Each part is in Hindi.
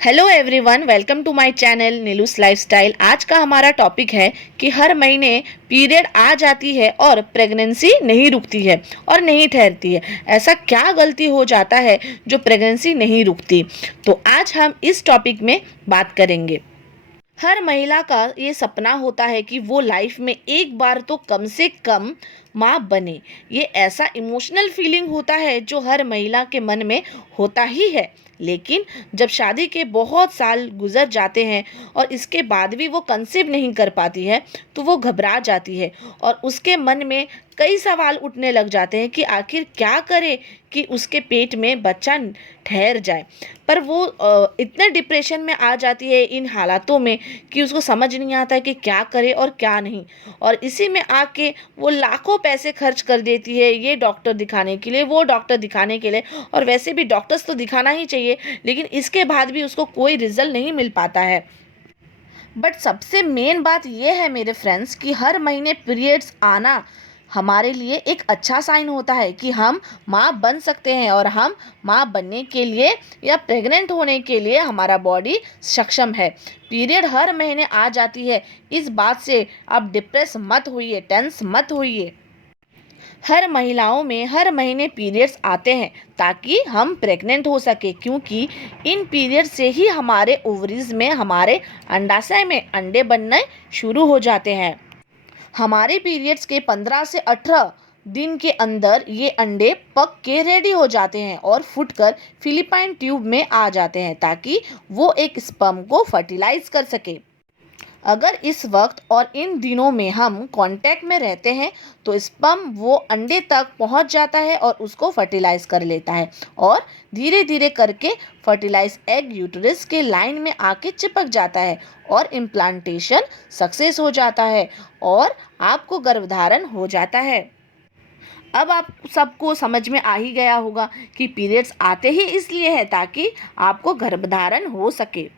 Hello everyone, welcome to my channel Neelu's lifestyle. आज का हमारा टॉपिक है कि हर महीने पीरियड आ जाती है और प्रेगनेंसी नहीं रुकती है और नहीं ठहरती है। ऐसा क्या गलती हो जाता है जो प्रेगनेंसी नहीं रुकती? तो आज हम इस टॉपिक में बात करेंगे। हर महिला का ये सपना होता है कि वो लाइफ में एक बार तो कम से कम माँ बने। ये ऐसा इमोशनल फीलिंग होता है जो हर महिला के मन में होता ही है। लेकिन जब शादी के बहुत साल गुजर जाते हैं और इसके बाद भी वो कंसीव नहीं कर पाती है तो वो घबरा जाती है और उसके मन में कई सवाल उठने लग जाते हैं कि आखिर क्या करे कि उसके पेट में बच्चा ठहर जाए। पर वो इतने डिप्रेशन में आ जाती है इन हालातों में कि उसको समझ नहीं आता है कि क्या करे और क्या नहीं। और इसी में आके वो लाखों पैसे खर्च कर देती है, ये डॉक्टर दिखाने के लिए, वो डॉक्टर दिखाने के लिए। और वैसे भी डॉक्टर्स तो दिखाना ही चाहिए, लेकिन इसके बाद भी उसको कोई रिजल्ट नहीं मिल पाता है। बट सबसे मेन बात यह है मेरे फ्रेंड्स कि हर महीने पीरियड्स आना हमारे लिए एक अच्छा साइन होता है कि हम माँ बन सकते हैं और हम माँ बनने के लिए या प्रेग्नेंट होने के लिए हमारा बॉडी सक्षम है। पीरियड हर महीने आ जाती है, इस बात से आप डिप्रेस मत होइए, टेंस मत होइए। हर महिलाओं में हर महीने पीरियड्स आते हैं ताकि हम प्रेग्नेंट हो सके, क्योंकि इन पीरियड से ही हमारे ओवरीज में, हमारे अंडाशय में अंडे बनने शुरू हो जाते हैं। हमारे पीरियड्स के 15 से 18 दिन के अंदर ये अंडे पक के रेडी हो जाते हैं और फूटकर फिलिपाइन ट्यूब में आ जाते हैं ताकि वो एक स्पर्म को फर्टिलाइज कर सके। अगर इस वक्त और इन दिनों में हम कांटेक्ट में रहते हैं तो स्पर्म वो अंडे तक पहुंच जाता है और उसको फर्टिलाइज कर लेता है और धीरे धीरे करके फर्टिलाइज एग यूटेरस के लाइन में आके चिपक जाता है और इम्प्लांटेशन सक्सेस हो जाता है और आपको गर्भधारण हो जाता है। अब आप सबको समझ में आ ही गया होगा कि पीरियड्स आते ही इसलिए है ताकि आपको गर्भधारण हो सके।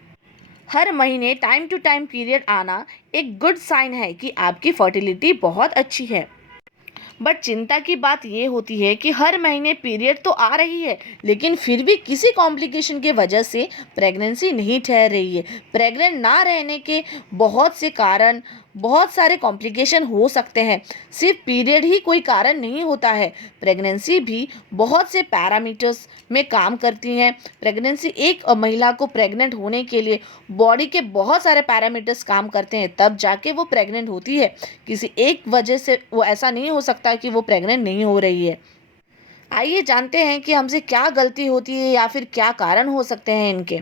हर महीने टाइम टू टाइम पीरियड आना एक गुड साइन है कि आपकी फर्टिलिटी बहुत अच्छी है। बट चिंता की बात ये होती है कि हर महीने पीरियड तो आ रही है, लेकिन फिर भी किसी कॉम्प्लिकेशन के वजह से प्रेगनेंसी नहीं ठहर रही है। प्रेग्नेंट ना रहने के बहुत से कारण, बहुत सारे कॉम्प्लिकेशन हो सकते हैं। सिर्फ पीरियड ही कोई कारण नहीं होता है, प्रेगनेंसी भी बहुत से पैरामीटर्स में काम करती हैं। प्रेगनेंसी एक महिला को प्रेग्नेंट होने के लिए बॉडी के बहुत सारे पैरामीटर्स काम करते हैं, तब जाके वो प्रेग्नेंट होती है। किसी एक वजह से वो ऐसा नहीं हो सकता कि वो प्रेग्नेंट नहीं हो रही है। आइए जानते हैं कि हमसे क्या गलती होती है या फिर क्या कारण हो सकते हैं इनके।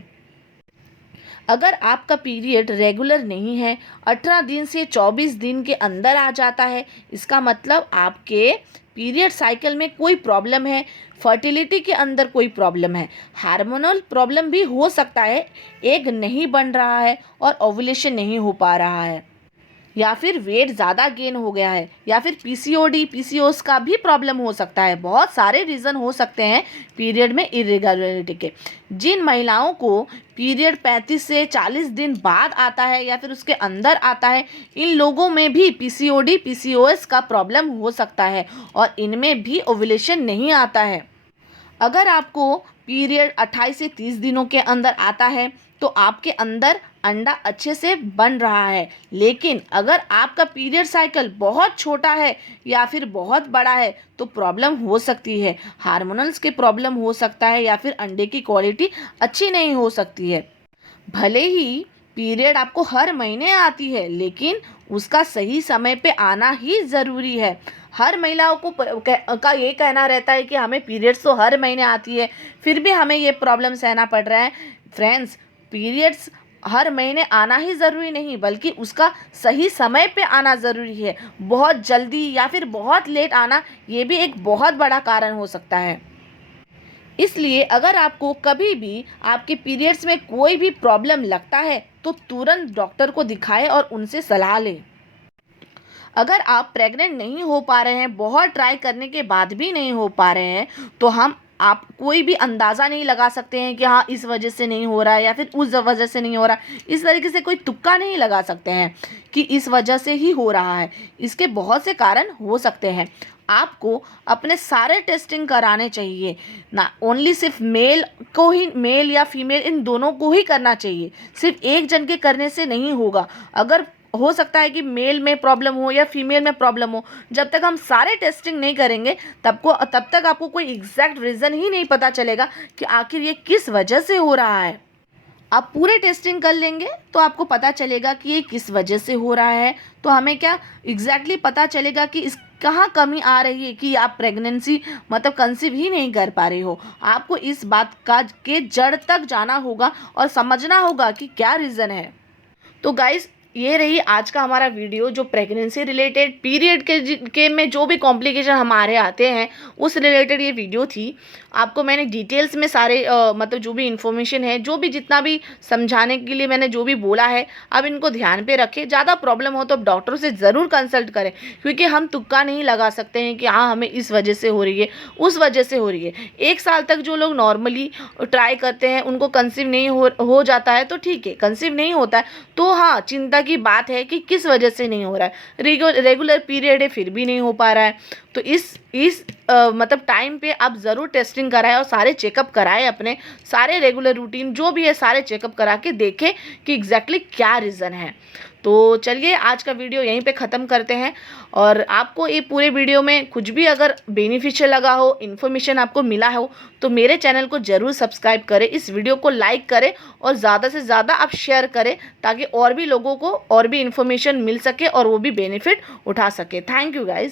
अगर आपका पीरियड रेगुलर नहीं है, 18 दिन से 24 दिन के अंदर आ जाता है, इसका मतलब आपके पीरियड साइकिल में कोई प्रॉब्लम है, फर्टिलिटी के अंदर कोई प्रॉब्लम है, हार्मोनल प्रॉब्लम भी हो सकता है, एग नहीं बन रहा है और ओव्यूलेशन नहीं हो पा रहा है, या फिर वेट ज़्यादा गेन हो गया है, या फिर पीसीओडी पीसीओएस का भी प्रॉब्लम हो सकता है। बहुत सारे रीज़न हो सकते हैं पीरियड में इरेगुलरिटी के। जिन महिलाओं को पीरियड 35 से 40 दिन बाद आता है या फिर उसके अंदर आता है, इन लोगों में भी पीसीओडी पीसीओएस का प्रॉब्लम हो सकता है और इनमें भी ओव्यूलेशन नहीं आता है। अगर आपको पीरियड 28 से 30 दिनों के अंदर आता है तो आपके अंदर अंडा अच्छे से बन रहा है। लेकिन अगर आपका पीरियड साइकिल बहुत छोटा है या फिर बहुत बड़ा है तो प्रॉब्लम हो सकती है। हार्मोनल्स के प्रॉब्लम हो सकता है या फिर अंडे की क्वालिटी अच्छी नहीं हो सकती है। भले ही पीरियड आपको हर महीने आती है, लेकिन उसका सही समय पे आना ही ज़रूरी है। हर महिलाओं को का ये कहना रहता है कि हमें पीरियड्स तो हर महीने आती है, फिर भी हमें ये प्रॉब्लम सहना पड़ रहा है। फ्रेंड्स, पीरियड्स हर महीने आना ही ज़रूरी नहीं, बल्कि उसका सही समय पे आना ज़रूरी है। बहुत जल्दी या फिर बहुत लेट आना, ये भी एक बहुत बड़ा कारण हो सकता है। इसलिए अगर आपको कभी भी आपके पीरियड्स में कोई भी प्रॉब्लम लगता है तो तुरंत डॉक्टर को दिखाएं और उनसे सलाह लें। अगर आप प्रेग्नेंट नहीं हो पा रहे हैं, बहुत ट्राई करने के बाद भी नहीं हो पा रहे हैं, तो आप कोई भी अंदाज़ा नहीं लगा सकते हैं कि हाँ इस वजह से नहीं हो रहा है या फिर उस वजह से नहीं हो रहा। इस तरीके से कोई तुक्का नहीं लगा सकते हैं कि इस वजह से ही हो रहा है। इसके बहुत से कारण हो सकते हैं। आपको अपने सारे टेस्टिंग कराने चाहिए ना, ओनली सिर्फ मेल या फीमेल इन दोनों को ही करना चाहिए, सिर्फ एक जन के करने से नहीं होगा। अगर हो सकता है कि मेल में प्रॉब्लम हो या फीमेल में प्रॉब्लम हो, जब तक हम सारे टेस्टिंग नहीं करेंगे तब तक आपको कोई एग्जैक्ट रीज़न ही नहीं पता चलेगा कि आखिर ये किस वजह से हो रहा है। आप पूरे टेस्टिंग कर लेंगे तो आपको पता चलेगा कि ये किस वजह से हो रहा है, तो हमें क्या एग्जैक्टली पता चलेगा कि इस कहाँ कमी आ रही है कि आप प्रेगनेंसी मतलब कंसीव ही नहीं कर पा रहे हो। आपको इस बात का के जड़ तक जाना होगा और समझना होगा कि क्या रीज़न है। तो गाइस, ये रही आज का हमारा वीडियो, जो प्रेगनेंसी रिलेटेड पीरियड के में जो भी कॉम्प्लिकेशन हमारे आते हैं उस रिलेटेड ये वीडियो थी। आपको मैंने डिटेल्स में सारे मतलब जो भी इन्फॉर्मेशन है, जो भी जितना भी समझाने के लिए मैंने जो भी बोला है, अब इनको ध्यान पे रखें। ज़्यादा प्रॉब्लम हो तो अब डॉक्टर से ज़रूर कंसल्ट करें, क्योंकि हम तुक्का नहीं लगा सकते हैं कि हाँ हमें इस वजह से हो रही है, उस वजह से हो रही है। 1 साल तक जो लोग नॉर्मली ट्राई करते हैं उनको कंसीव नहीं हो जाता है तो ठीक है, कंसीव नहीं होता है तो हाँ चिंता की बात है कि किस वजह से नहीं हो रहा है। रेगुलर पीरियड है फिर भी नहीं हो पा रहा है, तो इस मतलब टाइम पे आप ज़रूर टेस्टिंग कराएं और सारे चेकअप कराएं, अपने सारे रेगुलर रूटीन जो भी है सारे चेकअप करा के देखें कि एग्जैक्टली क्या रीज़न है। तो चलिए आज का वीडियो यहीं पे ख़त्म करते हैं, और आपको ये पूरे वीडियो में कुछ भी अगर बेनिफिशियल लगा हो, इन्फॉर्मेशन आपको मिला हो, तो मेरे चैनल को ज़रूर सब्सक्राइब करें, इस वीडियो को लाइक करें और ज़्यादा से ज़्यादा आप शेयर करें, ताकि और भी लोगों को और भी इन्फॉर्मेशन मिल सके और वो भी बेनिफिट उठा सके। Thank you guys.